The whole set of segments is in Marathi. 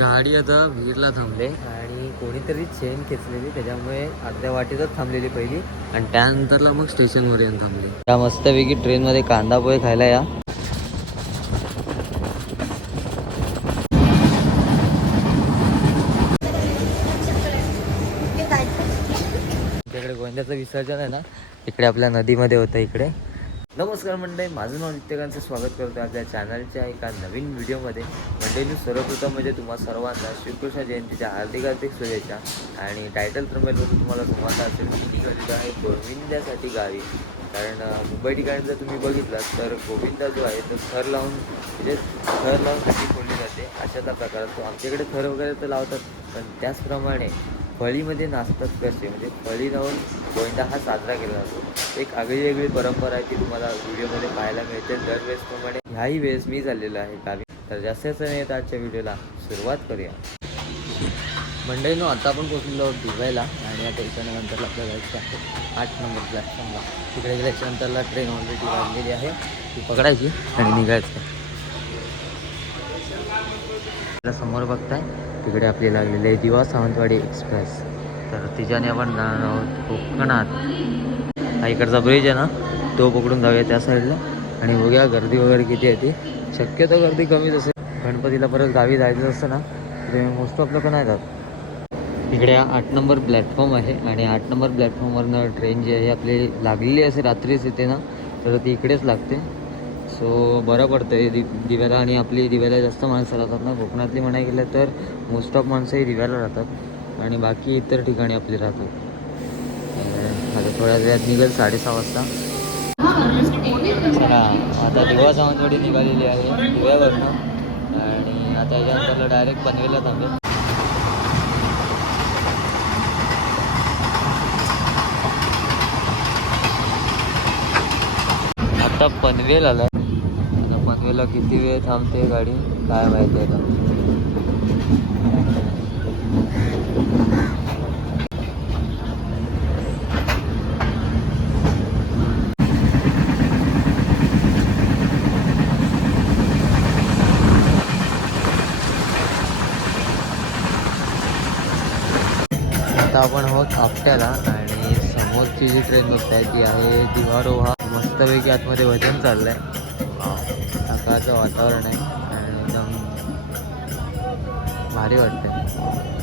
गाडी आता वीरला थांबले आणि कोणीतरी चेन खेचलेली त्याच्यामुळे अर्ध्या वाटेतच थांबलेली पहिली आणि त्यानंतरला मग स्टेशनवर येऊन थांबले. त्या मस्तपैकी ट्रेनमध्ये कांदा पोहे खायला या. तिकडे गोंद्याचं विसर्जन आहे ना इकडे आपल्या नदीमध्ये होतं इकडे. नमस्कार मंडळी माझं नाव नित्यकांचं स्वागत करतो आपल्या चॅनलच्या एका नवीन व्हिडिओमध्ये. मंडळी सर्वप्रथम म्हणजे तुम्हा सर्वांना श्रीकृष्ण जयंतीच्या हार्दिक हार्दिक शुभेच्छा आणि टायटल ट्रम्बेलवरून तुम्हाला तुम्हाला असेल की आहे गोविंद्यासाठी गावी. कारण मुंबई ठिकाणी जर तुम्ही बघितलात तर गोविंदा जो आहे तो थर लावून म्हणजे थर लावून हंडी फोडली जाते. अशाचा प्रकार असतो. आमच्याकडे थर वगैरे तर लावतात पण त्याचप्रमाणे फळीमध्ये नाचतात कसे? म्हणजे फळी लावून गोंडा हा साजरा केला जातो. एक आगळी वेगळी परंपरा आहे ती तुम्हाला व्हिडिओमध्ये पाहायला मिळते. दरवेळेसप्रमाणे ह्याही वेळेस मी झालेलो आहे गावी. तर जास्त नाही तर आजच्या व्हिडिओला सुरुवात करूया. मंडळीनो आता आपण पोचलेलो आहोत दिवायला आणि आता इकडे नंतरला आपल्याला जायचं आहे आठ नंबर प्लॅटफॉर्मला तिकडे गेल्याच्या नंतरला ट्रेन ऑलरेडी लागलेली आहे. ती पकडायची आणि निघायचं. समोर बघताय. तिकडे आपली लागलेली आहे दिवा सावंतवाडी एक्सप्रेस. तर तिच्याने आपण जाणार आहोत कोकणात. हा इकडचा ब्रिज आहे ना तो पकडून जाऊया त्या साईडला आणि बघूया गर्दी वगैरे किती आहे ती. शक्यतो गर्दी कमीच असेल. गणपतीला परत गावी जायचं असतं ना ते मोस्ट ऑफ लोक नाही जात. इकडे हा आठ नंबर प्लॅटफॉर्म आहे आणि आठ नंबर प्लॅटफॉर्मवरनं ट्रेन जी आहे आपली लागलेली असे रात्रीच येते ना तर ती इकडेच लागते. सो बरं पडतं आहे दि दिव्याला आणि आपली दिव्याला जास्त माणसं राहतात ना. कोकणातली म्हणाय गेलं तर मोस्ट ऑफ माणसंही दिव्याला राहतात. आणि बाकी इतर ठिकाणी आपली राहतात. आता थोड्या वेळात निघेल साडेसहा वाजता. आता दिवा सावंतवाडी निघालेली आहे दिव्यावरनं. आणि आता याच्यानंतर डायरेक्ट पनवेलला थांबेल आता पनवेल आला. आता किती वेळ थांबते गाडी? काय माहिती आहे का आता आपण आहोत आपट्याला आणि समोरची जी ट्रेन बघताय ती आहे दिवारोहा. मस्तपैकी आतमध्ये भजन चाललंय. सकाळचं वातावरण आहे आणि एकदम भारी वाटते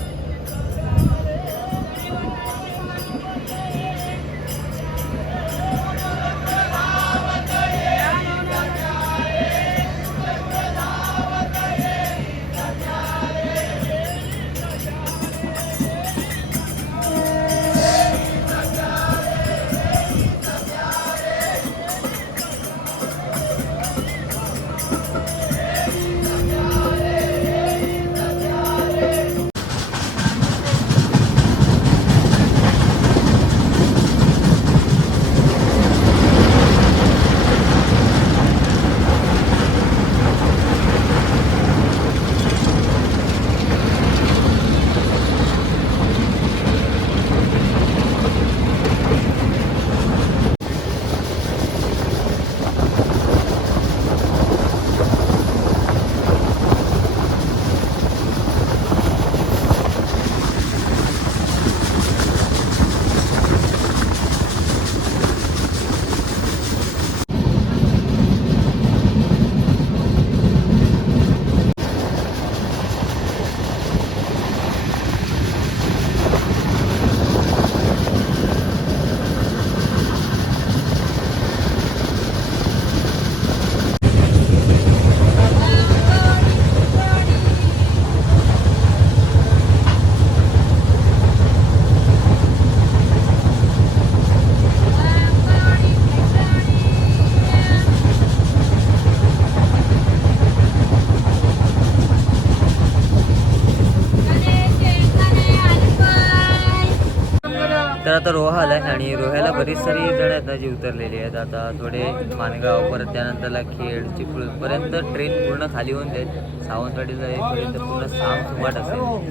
बघायला बरीच सारी जण आहेत ना जी उतरलेली आहेत. आता थोडे मानगाव परत त्यानंतरला खेड चिपळूणपर्यंत ट्रेन पूर्ण खाली होऊन जाईल. सावंतवाडीला येईपर्यंत पूर्ण साम सुमाट असेल.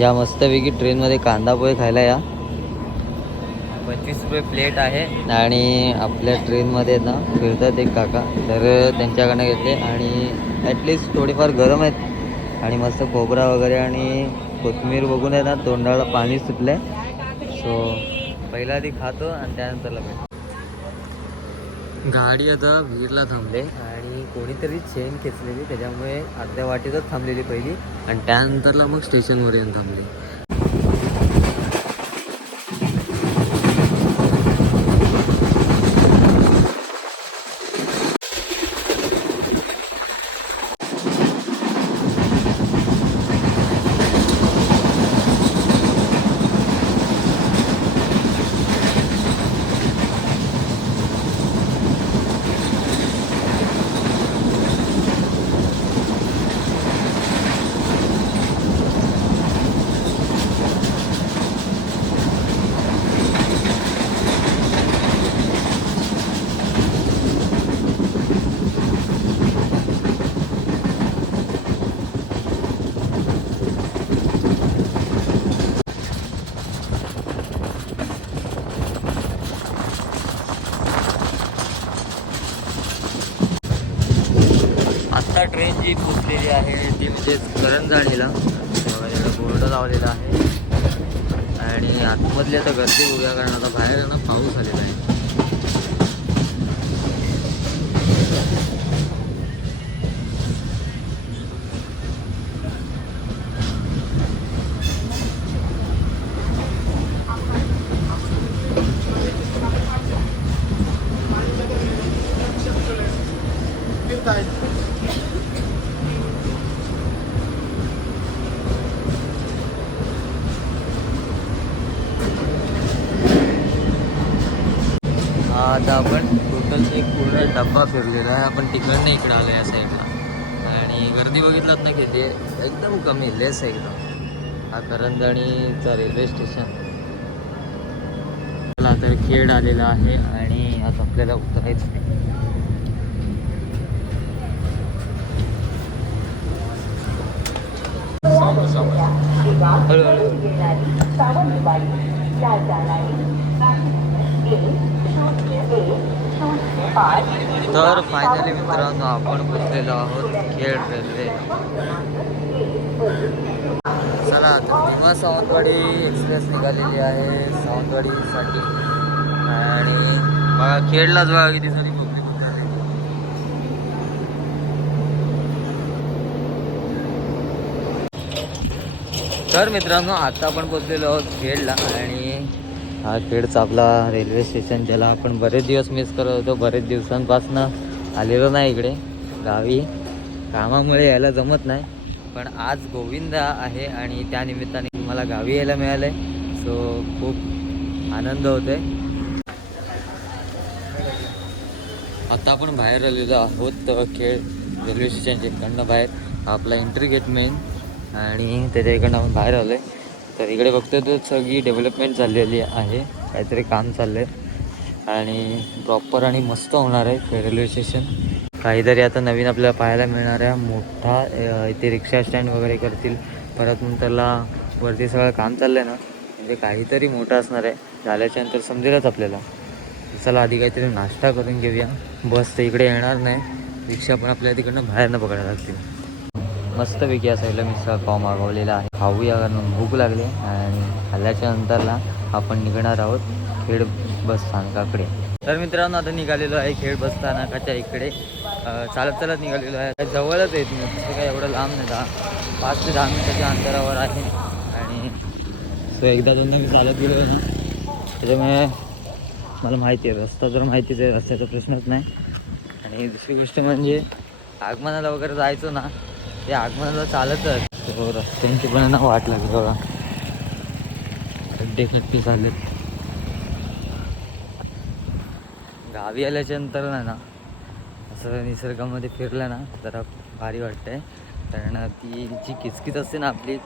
या मस्तपैकी ट्रेनमध्ये कांदा पोहे खायला या. पंचवीस रुपये प्लेट आहे. आणि आपल्या ट्रेनमध्ये ना फिरतात एक काका. तर त्यांच्याकडनं घेतले आणि ॲटलिस्ट थोडीफार गरम आहेत. आणि मस्त खोबरा वगैरे आणि कोथमीर बघून आहे ना तोंडाला पाणी सुटलं सो पहिला आधी खातो आणि त्यानंतरला भेटतो गाडी आता विहीरला थांबले आणि कोणीतरी चेन खेचलेली त्याच्यामुळे अर्ध्या वाटेतच थांबलेली पहिली. आणि त्यानंतरला मग स्टेशनवर येऊन थांबली. ट्रेन जी पोचलेली आहे ती म्हणजे करण झालेला. बोर्ड लावलेला आहे. आणि आतमधली आता गर्दी उभ्या कारण आता बाहेर ना पाऊस आलेला आहे हा आता आपण टोटल एक पूर्ण डब्बा फिरलेला आहे. आपण तिकडनं इकडं आलो या साईडला आणि गर्दी बघितलात ना किती ते एकदम कमी लेस आहे एकदम हा करंदणीचा रेल्वे स्टेशन चला तर खेड आलेला आहे आणि आता आपल्याला उतरायचं आहे. हळूहळू. तर फायनली मित्रांनो आपण पोचलेलो आहोत खेळ रेल्वे. चला तर भीमा सावंतवाडी एक्सप्रेस निघालेली आहे सावंतवाडीसाठी. आणि बघा खेडलाच बघा किती सारी पब्लिक तर मित्रांनो आता आपण पोचलेलो आहोत खेडला आणि हा खेळचा आपला रेल्वे स्टेशन ज्याला आपण बरेच दिवस मिस करत होतो बरेच दिवसांपासून आलेलो नाही इकडे गावी. कामामुळे यायला जमत नाही. पण आज गोविंदा आहे आणि त्यानिमित्ताने मला गावी यायला मिळालं आहे सो खूप आनंद होतोय. आता आपण बाहेर आलेलो आहोत खेळ रेल्वे स्टेशनच्या इकडनं बाहेर. आपला एंट्री गेट मेन आणि त्याच्या इकडनं आपण बाहेर आलो आहे तर इकडे बघतोय तर सगळी डेव्हलपमेंट झालेली आहे. काहीतरी काम चाललं आहे आणि प्रॉपर आणि मस्त होणार आहे रेल्वे स्टेशन काहीतरी आता नवीन आपल्याला पाहायला मिळणार आहे. मोठा इथे रिक्षा स्टँड वगैरे करतील. परत त्याला वरती सगळं काम चाललं आहे ना. म्हणजे काहीतरी मोठं असणार आहे. झाल्याच्यानंतर समजेलच आपल्याला. चला आधी काहीतरी नाश्ता करून घेऊया. बस तर इकडे येणार नाही. रिक्षा पण आपल्याला तिकडनं बाहेरनं पकडायला लागतील. मस्तपैकी या साईडला मिसळ पाव मागवलेला आहे. खाऊया कारण भूक लागली आणि खाल्ल्याच्या नंतरला आपण निघणार आहोत खेड बस स्थानकाकडे. तर मित्रांनो आता निघालेलो आहे खेड बस स्थानकाच्या इकडे. चालत चालत निघालेलो आहे. जवळच येत नाही तसं काय एवढं लांब नाही दहा पाच ते दहा मिनिटाच्या अंतरावर आहे. आणि सो एकदा दोनदा मी चालत गेलो ना. त्याच्यामुळे मला माहिती आहे. रस्ता तर माहितीच आहे. रस्त्याचा प्रश्नच नाही. आणि दुसरी गोष्ट म्हणजे आगमनाला वगैरे जायचो ना ते आगमनाला चालतच. तो रस्त्यांची पण ना वाट लागली बघा. खड्डे खड्डे चाललेत. गावी आल्याच्यानंतर ना असं निसर्गामध्ये फिरलं ना जरा भारी वाटतंय. कारण ती जी किचकिच असते ना आपली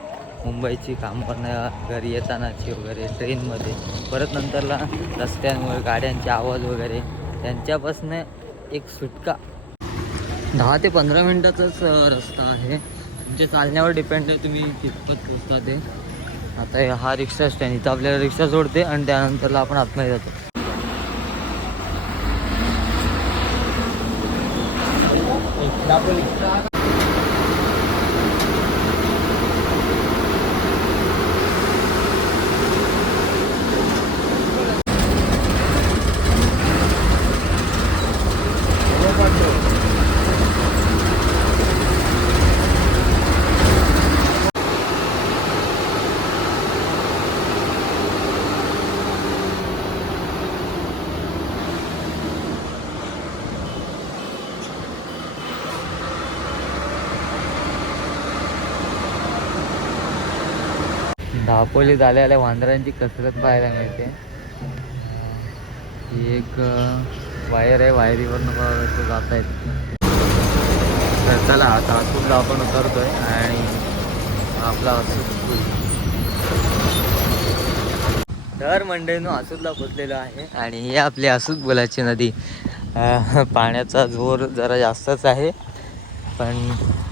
मुंबईची कामावरनं घरी येतानाची वगैरे ट्रेनमध्ये परत नंतरला रस्त्यांवर गाड्यांचे आवाज वगैरे त्यांच्यापासून एक सुटका दहा ते पंधरा मिनटाचाच रस्ता आहे. तुमच्या चालण्यावर डिपेंड आहे तुम्ही कितपत पोचता ते. आता हा रिक्षा स्टँड इथं आपल्याला रिक्षा सोडते आणि त्यानंतरला आपण आतमध्ये जातो. दापोलीत आल्या वांदरांची कसरत पाहायला मिळते. ही एक वायर आहे वायरीवरनं बघा जात आहेत तर चला आता असूदला आपण उतरतोय आणि आपला असूद दर तर मंडळीनं असूदला पोचलेलो आहे आणि ही आपली असूद बोलाची नदी. पाण्याचा जोर जरा जास्तच आहे. पण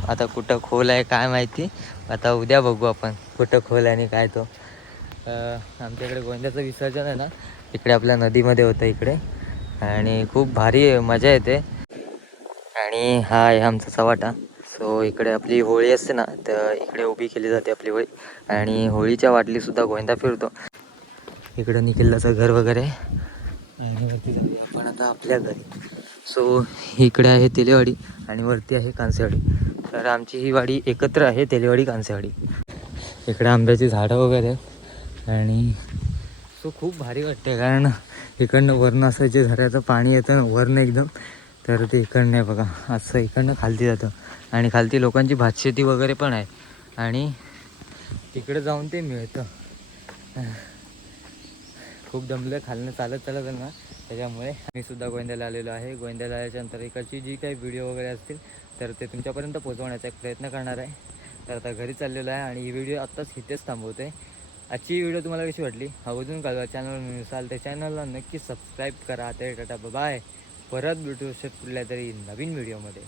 आता कुठं खोल आहे काय माहिती? आता उद्या बघू आपण. कुठं खोल आणि काय तो. आमच्या आमच्याकडे गोंद्याचं विसर्जन आहे ना इकडे आपल्या नदीमध्ये होतं इकडे. आणि खूप भारी मजा येते. आणि हा आहे आमचा चवाटा. सो इकडे आपली होळी असते ना तर इकडे उभी केली जाते आपली होळी. आणि होळीच्या वाटलीसुद्धा गोंदा फिरतो. इकडं निखिल्लाचं घर वगैरे. आणि वरती जाऊया आपण आता आपल्या घरी. सो इकडे आहे तेलेवाडी आणि वरती आहे कांसेवाडी. तर आमची ही वाडी एकत्र आहे तेलेवाडी कांसेवाडी. इकडे आंब्याची झाडं वगैरे आहेत. आणि सो खूप भारी वाटते कारण इकडनं वरनं असं जे झऱ्याचं पाणी येतं ना वरनं एकदम. तर ते इकडनं आहे बघा असं इकडनं खालती जातं. आणि खालती लोकांची भातशेती वगैरे पण आहे. आणि तिकडे जाऊन ते मिळतं. खूप दमलं खालनं चालत चालत ना. त्याच्यामुळे मी सुद्धा गोविंद्याला आलेलो आहे. गोविंद्याला आल्याच्यानंतर इकडची जी काही व्हिडिओ वगैरे असतील तर ते तुमच्यापर्यंत पोहोचवण्याचा एक प्रयत्न करणार आहे. तर आता घरी चाललेलो आहे आणि ही व्हिडिओ आत्ताच इथेच थांबवते. आजची व्हिडिओ तुम्हाला कशी वाटली? अजून कळवा चॅनलवर असाल त्या चॅनलला नक्की सबस्क्राईब करा. ते टाटा बाय परत भेटू शकत कुठल्या तरी नवीन व्हिडिओमध्ये.